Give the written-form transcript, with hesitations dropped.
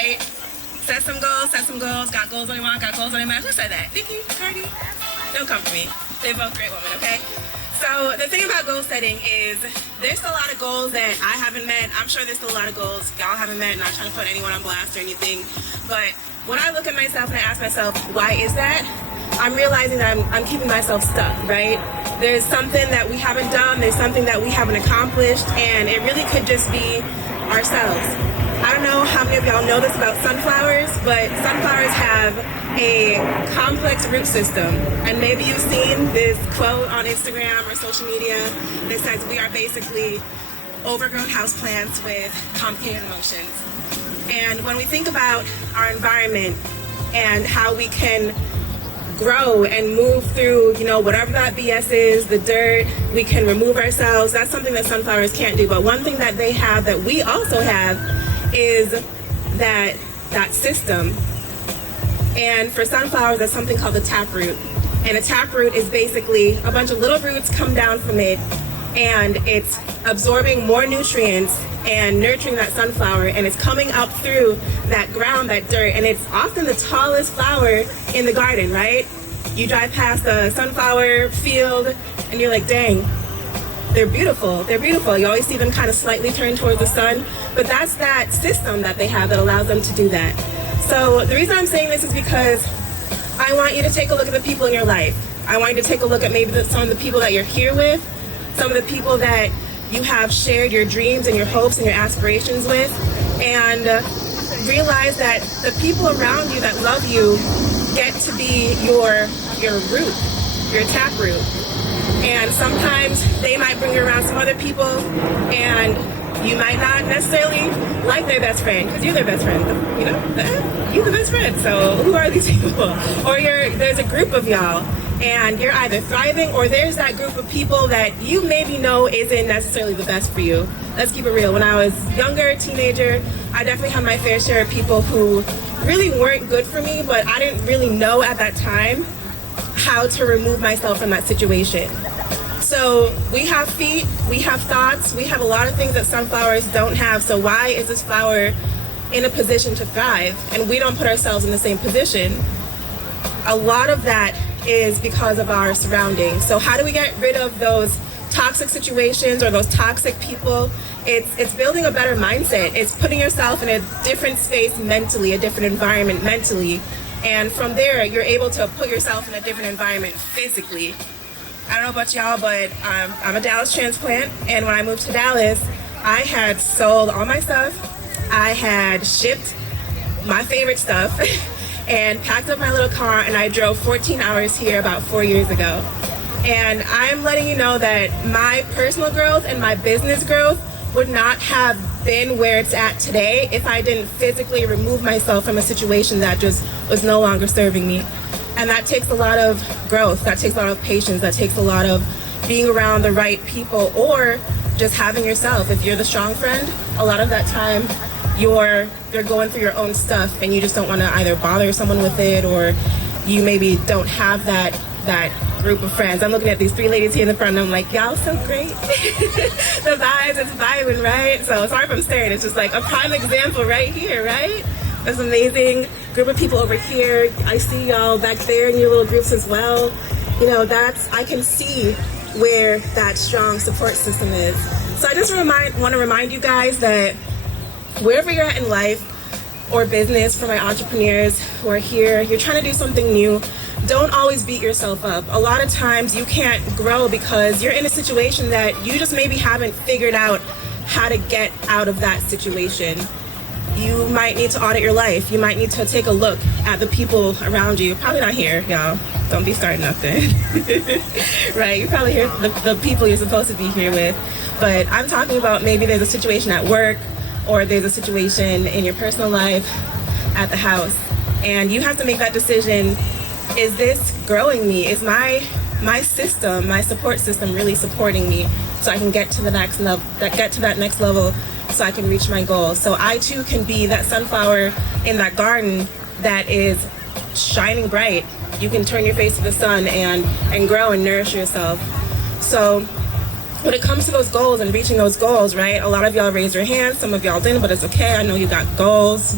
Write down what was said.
right? Set some goals, got goals on your mind, got goals on your mind. Who said that? Nikki? Cardi? Don't come for me. They're both great women, okay? So the thing about goal setting is there's still a lot of goals that I haven't met. I'm sure there's still a lot of goals y'all haven't met. Not trying to put anyone on blast or anything. But when I look at myself and I ask myself, why is that? I'm realizing that I'm keeping myself stuck, right? There's something that we haven't done. There's something that we haven't accomplished. And it really could just be ourselves. I don't know how many of y'all know this about sunflowers, but sunflowers have a complex root system. And maybe you've seen this quote on Instagram or social media that says we are basically overgrown houseplants with complicated emotions. And when we think about our environment and how we can grow and move through, whatever that BS is, the dirt, we can remove ourselves. That's something that sunflowers can't do. But one thing that they have that we also have is that system. And for sunflowers, there's something called the taproot. And a taproot is basically a bunch of little roots come down from it, and it's absorbing more nutrients and nurturing that sunflower, and it's coming up through that ground, that dirt, and it's often the tallest flower in the garden, right? You drive past a sunflower field and you're like, dang, they're beautiful. They're beautiful. You always see them kind of slightly turn towards the sun, but that's that system that they have that allows them to do that. So the reason I'm saying this is because I want you to take a look at the people in your life. I want you to take a look at maybe some of the people that you're here with, some of the people that you have shared your dreams and your hopes and your aspirations with, and realize that the people around you that love you get to be your root, your taproot. And sometimes they might bring you around some other people, and you might not necessarily like their best friend because you're their best friend. You're the best friend. So who are these people? Or there's a group of y'all, and you're either thriving, or there's that group of people that you maybe know isn't necessarily the best for you. Let's keep it real. When I was younger, teenager, I definitely had my fair share of people who really weren't good for me, but I didn't really know at that time how to remove myself from that situation. So we have feet, we have thoughts, we have a lot of things that sunflowers don't have. So why is this flower in a position to thrive and we don't put ourselves in the same position? A lot of that is because of our surroundings. So how do we get rid of those toxic situations or those toxic people? It's building a better mindset. It's putting yourself in a different space mentally, a different environment mentally. And from there, you're able to put yourself in a different environment physically. I don't know about y'all, but I'm a Dallas transplant. And when I moved to Dallas, I had sold all my stuff. I had shipped my favorite stuff and packed up my little car, and I drove 14 hours here about 4 years ago. And I'm letting you know that my personal growth and my business growth would not have been where it's at today if I didn't physically remove myself from a situation that just was no longer serving me. And that takes a lot of growth, that takes a lot of patience, that takes a lot of being around the right people, or just having yourself. If you're the strong friend, a lot of that time you're going through your own stuff and you just don't want to either bother someone with it, or you maybe don't have that group of friends. I'm looking at these three ladies here in the front and I'm like, y'all so great. The vibes, it's vibing, right? So sorry if I'm staring, it's just like a prime example right here, right? This amazing group of people over here. I see y'all back there in your little groups as well. I can see where that strong support system is. So I just want to remind you guys that wherever you're at in life or business, for my entrepreneurs who are here, you're trying to do something new, don't always beat yourself up. A lot of times you can't grow because you're in a situation that you just maybe haven't figured out how to get out of that situation. You might need to audit your life. You might need to take a look at the people around you. Probably not here, y'all. Don't be starting nothing. Right? You're probably here, the people you're supposed to be here with. But I'm talking about maybe there's a situation at work, or there's a situation in your personal life at the house. And you have to make that decision. Is this growing me? Is my system, my support system really supporting me so I can get to the next level, that next level, so I can reach my goals? So I too can be that sunflower in that garden that is shining bright. You can turn your face to the sun and grow and nourish yourself. So when it comes to those goals and reaching those goals, right? A lot of y'all raised your hands, some of y'all didn't, but it's okay. I know you got goals.